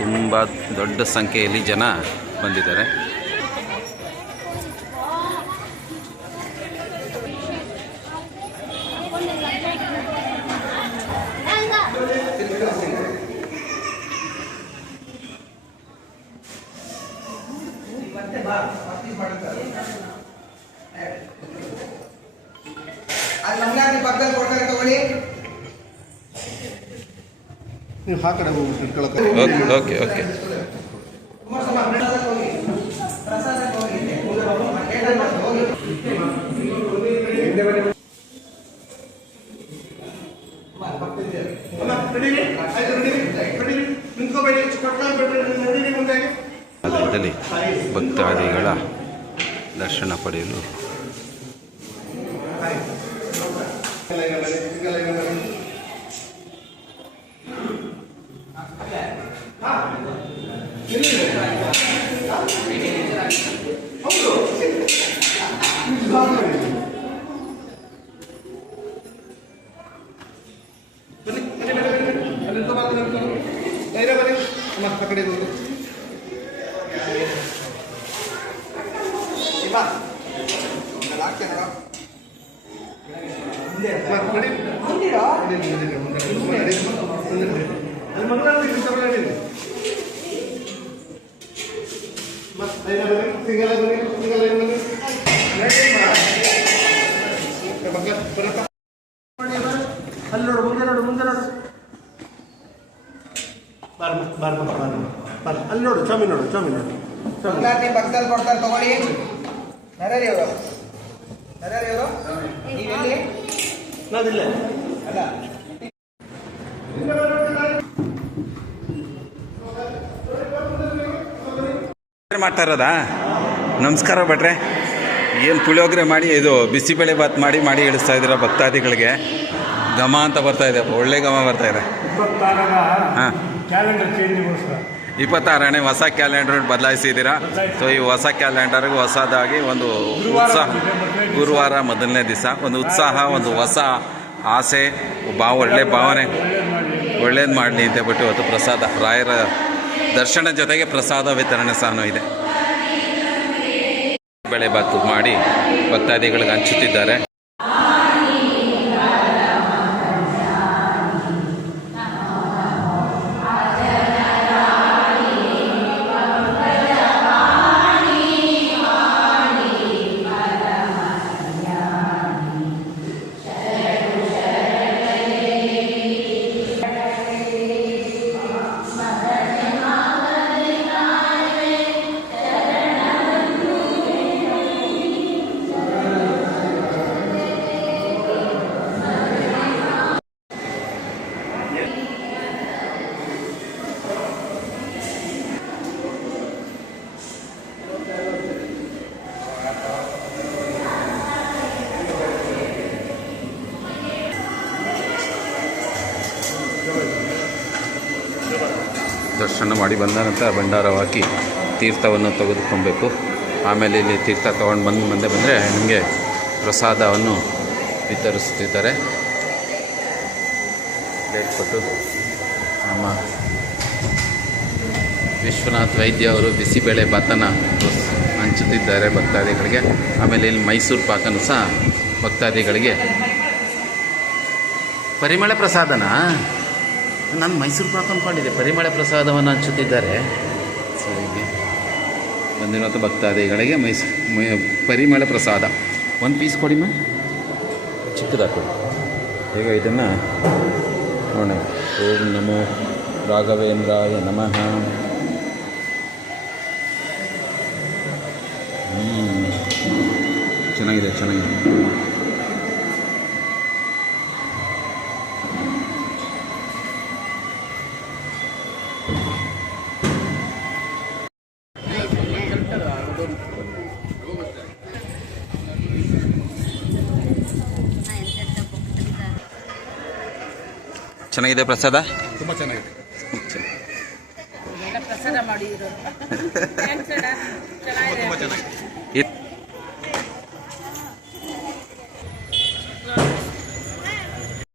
ತುಂಬ ದೊಡ್ಡ ಸಂಖ್ಯೆಯಲ್ಲಿ ಜನ ಬಂದಿದ್ದಾರೆ. ಓಕೆ ಓಕೆ ಇದರಲ್ಲಿ ಭಕ್ತಾದಿಗಳ ದರ್ಶನ ಪಡೆಯಲು ಅಲ್ಲಿ ನೋಡು ಚಾಮಿ ನೋಡು ಪಕ್ಕದಲ್ಲಿ ಕೊಡ್ತಾರೆ ತಗೊಳ್ಳಿ. ನೀವೆಲ್ಲಿ ನಾನಿಲ್ಲ ಅಲ್ಲ ಮಾಡ್ತಾ ಇರೋದಾ? ನಮಸ್ಕಾರ ಭಟ್ರೆ. ಏನು ಪುಳಿಯೋಗರೆ ಮಾಡಿ ಇದು ಬಿಸಿಬೇಳೆ ಬಾತ್ ಮಾಡಿ ಇಳಿಸ್ತಾ ಇದ್ದೀರಾ ಭಕ್ತಾದಿಗಳಿಗೆ. ಘಮ ಅಂತ ಬರ್ತಾ ಇದೆ, ಒಳ್ಳೆ ಘಮ ಬರ್ತಾ ಇದೆ. ಹಾಂ, 26ನೇ ಹೊಸ ಕ್ಯಾಲೆಂಡರ್ ಬದಲಾಯಿಸಿದ್ದೀರಾ. ಸೊ ಈ ಹೊಸ ಕ್ಯಾಲೆಂಡರ್ಗೆ ಹೊಸದಾಗಿ ಒಂದು ಉತ್ಸಾಹ, ಗುರುವಾರ ಮೊದಲನೇ ದಿವಸ ಒಂದು ಉತ್ಸಾಹ, ಒಂದು ಹೊಸ ಆಸೆ, ಒಳ್ಳೆ ಭಾವನೆ, ಒಳ್ಳೇದು ಮಾಡಲಿ ಅಂತ ಬಿಟ್ಟು ಇವತ್ತು ಪ್ರಸಾದ, ರಾಯರ ದರ್ಶನ ಜೊತೆಗೆ ಪ್ರಸಾದ ವಿತರಣೆ ಸಹ ಇದೆ. ಬೆಳೆ ಬಾತು ಮಾಡಿ ಭಕ್ತಾದಿಗಳಿಗೆ ಹಂಚುತ್ತಿದ್ದಾರೆ. ದರ್ಶನ ಮಾಡಿ ಬಂದ ನಂತರ ಭಂಡಾರವಾಗಿ ತೀರ್ಥವನ್ನು ತೆಗೆದುಕೊಬೇಕು. ಆಮೇಲೆ ಇಲ್ಲಿ ತೀರ್ಥ ತೊಗೊಂಡು ಮುಂದೆ ಬಂದರೆ ನಿಮಗೆ ಪ್ರಸಾದವನ್ನು ವಿತರಿಸುತ್ತಿದ್ದಾರೆ. ಡೇಟ್ ಕೊಟ್ಟು ನಮ್ಮ ವಿಶ್ವನಾಥ್ ವೈದ್ಯ ಅವರು ಬಿಸಿಬೇಳೆ ಭಾತನ ಹಂಚುತ್ತಿದ್ದಾರೆ ಭಕ್ತಾದಿಗಳಿಗೆ. ಆಮೇಲೆ ಇಲ್ಲಿ ಮೈಸೂರು ಪಾಕನೂ ಸಹ ಭಕ್ತಾದಿಗಳಿಗೆ. ಪರಿಮಳ ಪ್ರಸಾದನಾ? ನಾನು ಮೈಸೂರು ಪಾಕ ಅಂದ್ಕೊಂಡಿದ್ದೆ. ಪರಿಮಳ ಪ್ರಸಾದವನ್ನು ಹಂಚುತ್ತಿದ್ದಾರೆ. ಸೊ ಹೀಗೆ ಬಂದಿರುವಂಥ ಭಕ್ತಾದಿಗಳಿಗೆ ಪರಿಮಳ ಪ್ರಸಾದ ಒಂದು ಪೀಸ್ ಕೊಡಿ ಮಾ, ಚಿಕ್ಕದಾಕೊಡಿ. ಈಗ ಇದನ್ನು ನೋಡೋಣ. ಓಂ ನಮೋ ರಾಘವೇಂದ್ರಾಯ ನಮಃ. ಚೆನ್ನಾಗಿದೆ. ಚೆನ್ನಾಗಿದೆ ಪ್ರಸಾದ. ತುಂಬ ಚೆನ್ನಾಗಿದೆ. ಪ್ರಸಾದ ಮಾಡಿ